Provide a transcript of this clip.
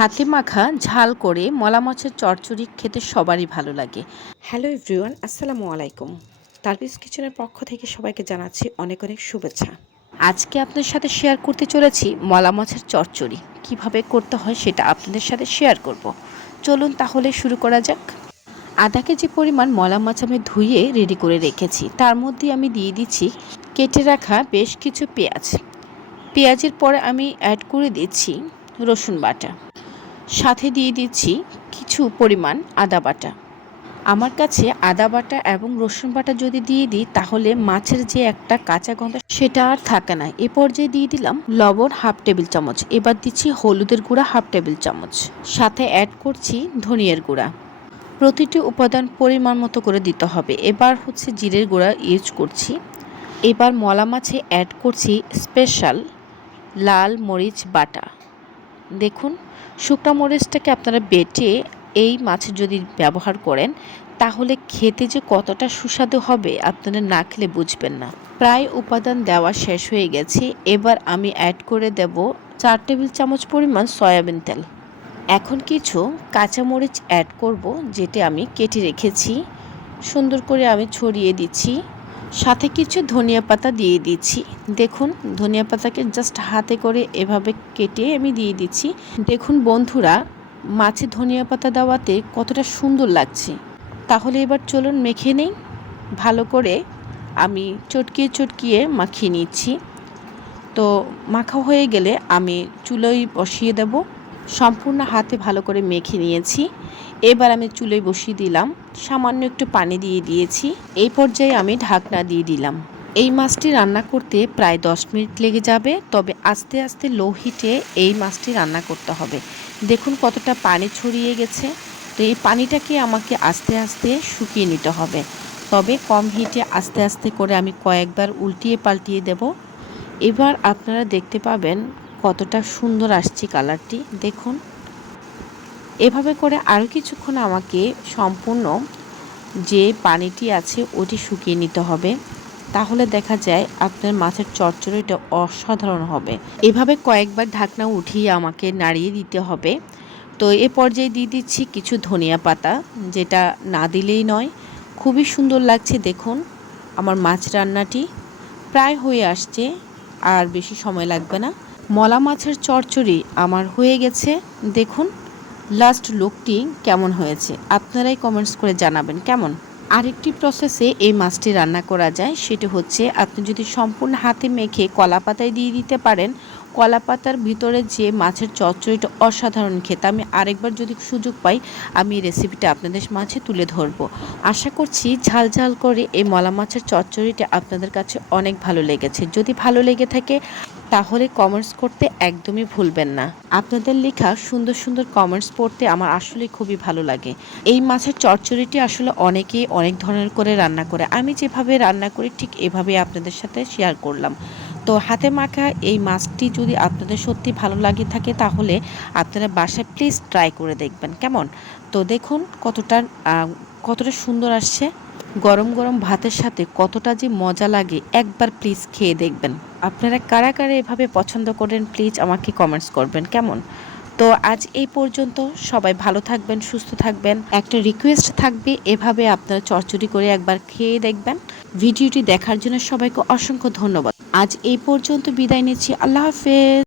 হাতে মাখা ঝাল করে মলা মাছের চচ্চড়ি খেতে সবারই ভালো লাগে। হ্যালো এভরিওয়ান, আসসালামু আলাইকুম। তালবিজ কিচেনের পক্ষ থেকে সবাইকে জানাচ্ছি অনেক অনেক শুভেচ্ছা। আজকে আপনাদের সাথে শেয়ার করতে চলেছি মলা মাছের চচ্চড়ি কিভাবে করতে হয় সেটা আপনাদের সাথে শেয়ার করব। চলুন তাহলে শুরু করা যাক। আধা কেজি পরিমাণ মলা মাছ আমি ধুয়ে রেডি করে রেখেছি। তার মধ্যে আমি দিয়ে দিচ্ছি কেটে রাখা বেশ কিছু পেঁয়াজ। পেঁয়াজের পরে আমি অ্যাড করে দিচ্ছি রসুন বাটা, সাথে দিয়ে দিচ্ছি কিছু পরিমাণ আদা বাটা। আমার কাছে আদা বাটা এবং রসুন বাটা যদি দিয়ে দিই তাহলে মাছের যে একটা কাঁচা গন্ধ সেটা আর থাকে না। এ পর্যায়ে দিয়ে দিলাম লবণ হাফ টেবিল চামচ, এবার দিচ্ছি হলুদের গুঁড়া হাফ টেবিল চামচ, সাথে অ্যাড করছি ধনিয়ার গুঁড়া। প্রতিটি উপাদান পরিমাণ মতো করে দিতে হবে। এবার হচ্ছে জিরের গুঁড়া ইউজ করছি। এবার মলা মাছে অ্যাড করছি স্পেশাল লাল মরিচ বাটা। দেখুন, শুকনো মরিচটাকে আপনারা বেটে এই মাছ যদি ব্যবহার করেন তাহলে খেতে যে কতটা সুস্বাদু হবে আপনারা না খেলে বুঝবেন না। প্রায় উপাদান দেওয়া শেষ হয়ে গেছে। এবার আমি অ্যাড করে দেব 4 টেবিল চামচ পরিমাণ সয়াবিন তেল। এখন কিছু কাঁচামরিচ অ্যাড করব, যেটা আমি কেটে রেখেছি। সুন্দর করে আমি ছড়িয়ে দিচ্ছি। সাথে কিছু ধনিয়া পাতা দিয়ে দিচ্ছি। দেখুন, ধনিয়া পাতাকে জাস্ট হাতে করে এভাবে কেটে আমি দিয়ে দিচ্ছি। দেখুন বন্ধুরা, মাছে ধনিয়া পাতা দেওয়াতে কতটা সুন্দর লাগছে। তাহলে এবার চলুন মেখে নেই ভালো করে। আমি চটকিয়ে চটকিয়ে মাখিয়ে নিচ্ছি। তো মাখা হয়ে গেলে আমি চুলোয় বসিয়ে দেব। সম্পূর্ণ হাতে ভালো করে মেখে নিয়েছি। এবার আমি চুলোয় বসিয়ে দিলাম, সামান্য একটু পানি দিয়ে দিয়েছি। এই পর্যায়ে আমি ঢাকনা দিয়ে দিলাম। এই মাছটি রান্না করতে প্রায় 10 মিনিট লেগে যাবে, তবে আস্তে আস্তে লো হিটে এই মাছটি রান্না করতে হবে। দেখুন কতটা পানি ছড়িয়ে গেছে। তো এই পানিটাকে আমাকে আস্তে আস্তে শুকিয়ে নিতে হবে। তবে কম হিটে আস্তে আস্তে করে আমি কয়েকবার উল্টিয়ে পাল্টিয়ে দেব। এবার আপনারা দেখতে পাবেন কতটা সুন্দর আসছে কালারটি। দেখুন, এভাবে করে আরও কিছুক্ষণ আমাকে সম্পূর্ণ যে পানিটি আছে ওটি শুকিয়ে নিতে হবে। তাহলে দেখা যায় আপনার মাছের চচ্চড়িটা অসাধারণ হবে। এভাবে কয়েকবার ঢাকনা উঠিয়ে আমাকে নাড়িয়ে দিতে হবে। তো এ পর্যায়ে দিয়ে দিচ্ছি কিছু ধনিয়া পাতা, যেটা না দিলেই নয়। খুবই সুন্দর লাগছে। দেখুন, আমার মাছ রান্নাটি প্রায় হয়ে আসছে, আর বেশি সময় লাগবে না। মলা মাছের চচ্চড়ি আমার হয়ে গেছে। দেখুন লাস্ট লুকটি কেমন হয়েছে আপনারাই কমেন্টস করে জানাবেন কেমন। আরেকটি প্রসেসে এই মাছটি রান্না করা যায়, সেটি হচ্ছে আপনি যদি সম্পূর্ণ হাতে মেখে কলা পাতায় দিয়ে দিতে পারেন। কলা পাতার ভিতরে যে মাছের চচ্চড়িটা অসাধারণ খেতে। আমি আরেকবার যদি সুযোগ পাই আমি এই রেসিপিটা আপনাদের মাঝে তুলে ধরবো। আশা করছি ঝাল ঝাল করে এই মলা মাছের চচ্চড়িটা আপনাদের কাছে অনেক ভালো লেগেছে। যদি ভালো লেগে থাকে তাহলে কমেন্টস করতে একদমই ভুলবেন না। আপনাদের লেখা সুন্দর সুন্দর কমেন্টস পড়তে আমার আসলে খুবই ভালো লাগে। এই মাছের চচ্চড়িটি আসলে অনেকেই অনেক ধরনের করে রান্না করে। আমি যেভাবে রান্না করি ঠিক এভাবেই আপনাদের সাথে শেয়ার করলাম। তো হাতে মাখা এই মাছটি যদি আপনাদের সত্যি ভালো লাগে থাকে তাহলে আপনারা বাসায় প্লিজ ট্রাই করে দেখবেন কেমন। তো দেখুন কতটা সুন্দর আসছে। গরম গরম ভাতের সাথে কতটা যে মজা লাগে একবার প্লিজ খেয়ে দেখবেন। আপনারা কারা কারা এভাবে পছন্দ করেন প্লিজ আমাকে কমেন্টস করবেন কেমন। তো আজ এই পর্যন্ত। সবাই ভালো থাকবেন, সুস্থ থাকবেন। একটা রিকোয়েস্ট থাকবে, এভাবে আপনারা চচ্চড়ি করে একবার খেয়ে দেখবেন। ভিডিওটি দেখার জন্য সবাইকে অসংখ্য ধন্যবাদ। আজ এই পর্যন্ত বিদায় নিচ্ছি। আল্লাহ হাফেজ।